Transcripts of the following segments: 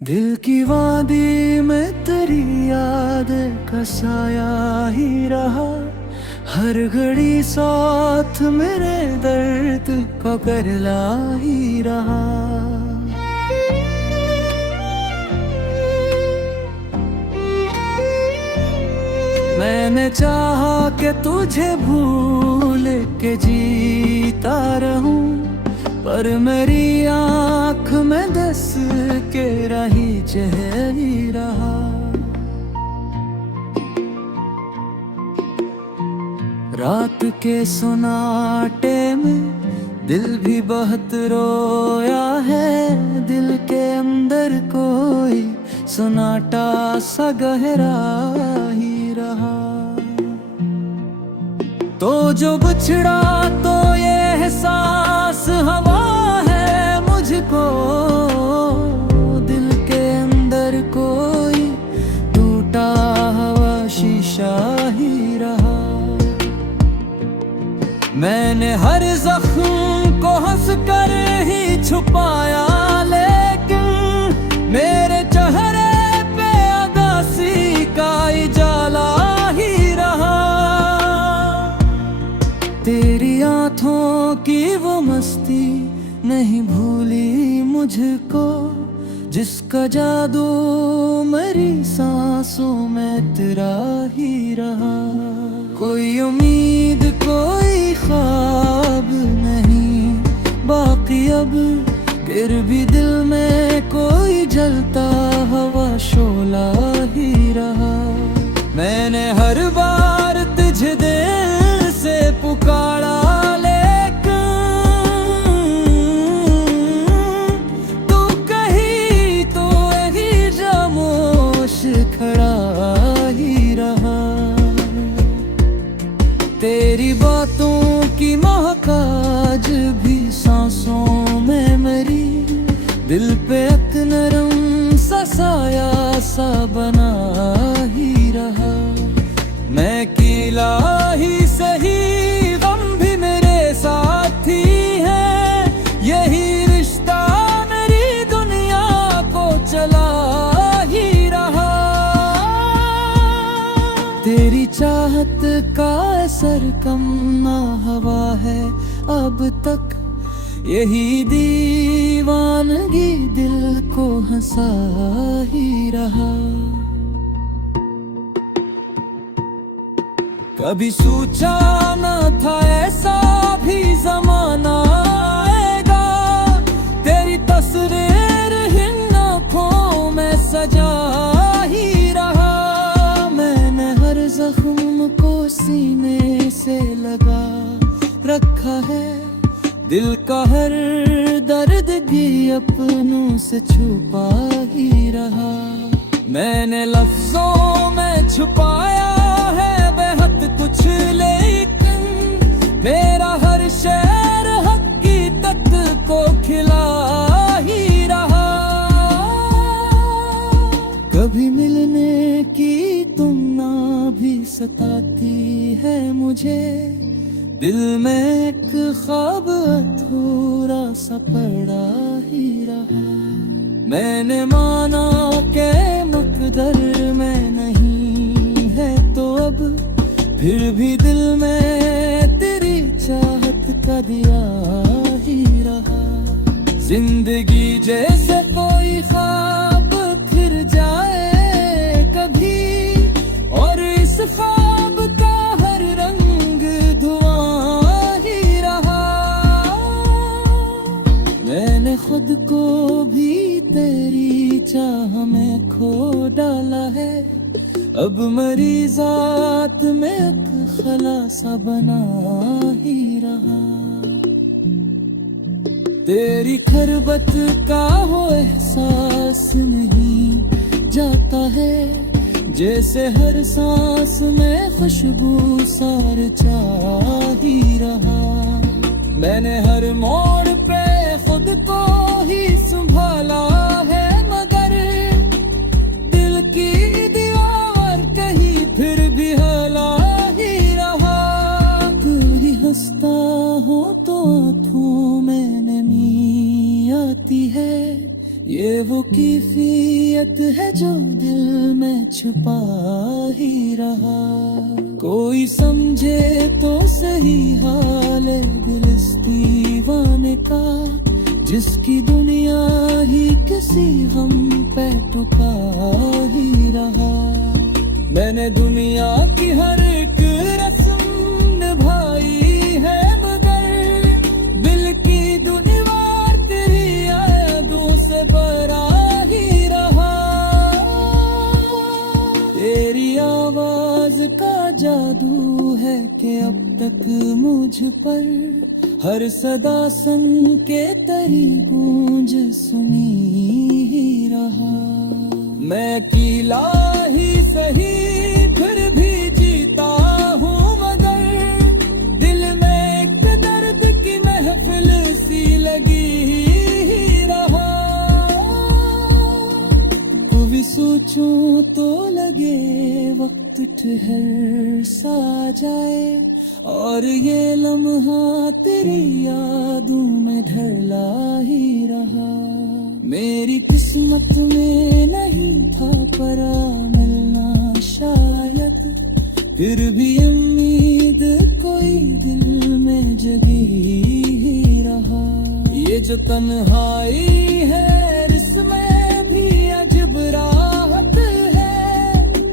दिल की वादी में तेरी याद का साया ही रहा। हर घड़ी साथ मेरे दर्द का करला ही रहा। मैंने चाहा कि तुझे भूल के जीता रहूं, पर मेरी आँख में दस के रही चेहरी रहा। रात के सुनाटे में दिल भी बहुत रोया है। दिल के अंदर कोई सुनाटा सा गहरा ही रहा। तो जो बिछड़ा तो ये एहसास हवा है मुझको। दिल के अंदर कोई टूटा हुआ शीशा ही रहा। मैंने हर जख्म को हंस कर ही छुपाया, लेकिन मेरे चेहरे पे उदासी का उजाला ही रहा। तेरी आँखों की वो मस्ती नहीं भूली मुझको, जिसका जादू मेरी सांसों में तेरा ही रहा। कोई उम्मीद कोई ख्वाब नहीं बाकी अब, फिर भी दिल में कोई जलता हुआ शोला ही रहा। मैंने हर बार तुझे दिल से पुकारा, लेकिन तू कहीं तो यही खामोश खड़ा ही रहा। तेरी बातों की महक आज भी सांसों में मेरी, दिल पे एक नरम सा साया सा बना ही रहा। मैं अकेला ही सही, गम भी मेरे साथ ही है। यही रिश्ता मेरी दुनिया को चला ही रहा। तेरी चाहत का असर कम ना हुआ है अब तक, यही दीवानगी दिल को हंसा ही रहा। कभी सोचा न था ऐसा भी जमाना आएगा। तेरी तस्वीर इन आँखों में सजा ही रहा। मैंने हर जख्म को सीने से लगा रखा है। दिल का हर दर्द भी अपनों से छुपा ही रहा। मैंने लफ्जों में छुपाया है बेहद कुछ, लेकिन मेरा हर शेर हकीकत को खिला ही रहा। कभी मिलने की तुमना भी सताती है मुझे। दिल में एक ख्वाब अधूरा सा पड़ा ही रहा। मैंने माना के मुकद्दर में नहीं है तो अब, फिर भी दिल में तेरी चाहत का दिया ही रहा। जिंदगी जैसे कोई ख्वाब फिर जाए कभी, और इस ख्वाब का हर रंग धुआं ही रहा। मैंने खुद को भी तेरी चाह में खो डाला है। अब मेरी जात में एक खलासा बना ही रहा। तेरी खरबत का वो एहसास नहीं जाता है, जैसे हर सांस में खुशबू सार चाह ही रहा। मैंने हर मोड़ पे खुद को ही संभाला है, मगर दिल की दीवार कहीं फिर भी हला ही रहा। कोई हंसता हो तो आँखों में नमी आती है, ये वो कैफियत कैफियत है जो दिल में छुपा ही रहा। कोई समझे तो सही हाल है दिल इस दीवाने का, जिसकी दुनिया ही किसी गम पे टुका ही रहा। मैंने दुनिया की हर एक रस्म निभाई है, मगर दिल की दीवार तेरी यादों से भरा ही रहा। तेरी आवाज का जादू है कि अब तक मुझ पर हर सदा सन के तरी गूंज सुनी ही रहा। मैं अकेला ही सही फिर भी जीता हूँ, मगर दिल में एक दर्द की महफिल सी लगी ही रहा। कभी सोचूं तो लगे वक्त ठहर सा जाए, और ये लम्हा तेरी यादों में ढला ही रहा। मेरी किस्मत में नहीं था परा मिलना शायद, फिर भी उम्मीद कोई दिल में जगी ही रहा। ये जो तन्हाई है इसमें भी अजब राहत है,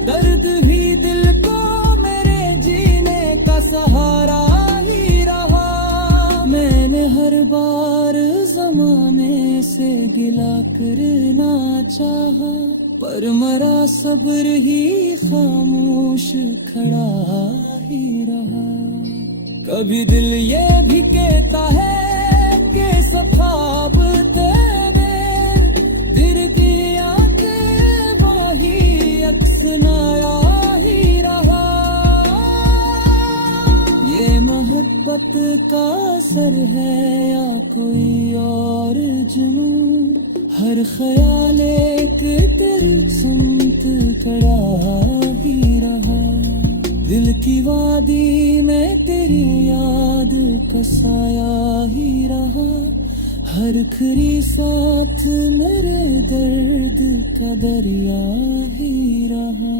दर्द भी दिल को मेरे जीने का सहारा ही रहा। मैंने हर बार जमाने से गिला करना चाहा, पर मरा सब्र ही खामोश खड़ा ही रहा। कभी दिल ये भी कहता है कि सफाब तेरे दिल की आंखें वही अक्स नया ही रहा। ये मोहब्बत का असर है या कोई और जुनून, हर ख्याल एक तेरी सुनत खड़ा ही रहा। दिल की वादी में तेरी याद का साया ही रहा, हर खरी साथ मेरे दर्द का दरिया ही रहा।